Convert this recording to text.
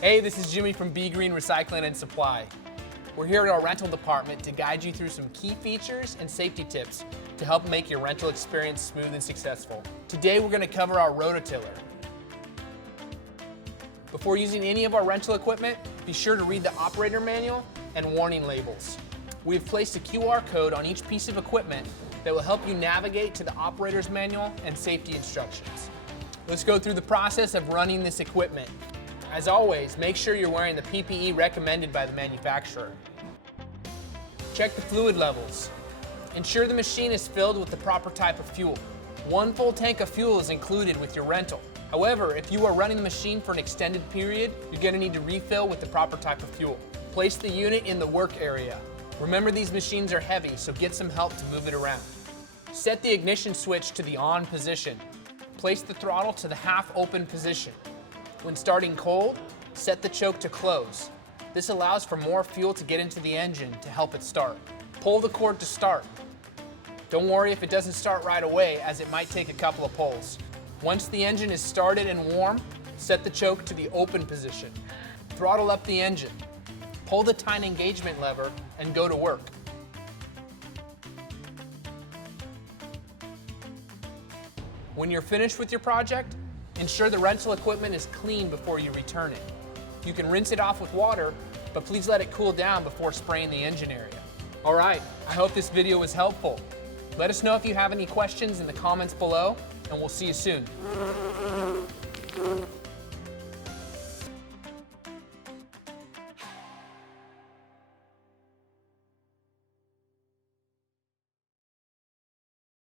Hey, this is Jimmy from BeeGreen Recycling and Supply. We're here at our rental department to guide you through some key features and safety tips to help make your rental experience smooth and successful. Today we're going to cover our Rototiller. Before using any of our rental equipment, be sure to read the operator manual and warning labels. We've placed a QR code on each piece of equipment that will help you navigate to the operator's manual and safety instructions. Let's go through the process of running this equipment. As always, make sure you're wearing the PPE recommended by the manufacturer. Check the fluid levels. Ensure the machine is filled with the proper type of fuel. 1 full tank of fuel is included with your rental. However, if you are running the machine for an extended period, you're going to need to refill with the proper type of fuel. Place the unit in the work area. Remember, these machines are heavy, so get some help to move it around. Set the ignition switch to the on position. Place the throttle to the half open position. When starting cold, set the choke to close. This allows for more fuel to get into the engine to help it start. Pull the cord to start. Don't worry if it doesn't start right away, as it might take a couple of pulls. Once the engine is started and warm, set the choke to the open position. Throttle up the engine. Pull the tine engagement lever and go to work. When you're finished with your project, ensure the rental equipment is clean before you return it. You can rinse it off with water, but please let it cool down before spraying the engine area. All right, I hope this video was helpful. Let us know if you have any questions in the comments below, and we'll see you soon.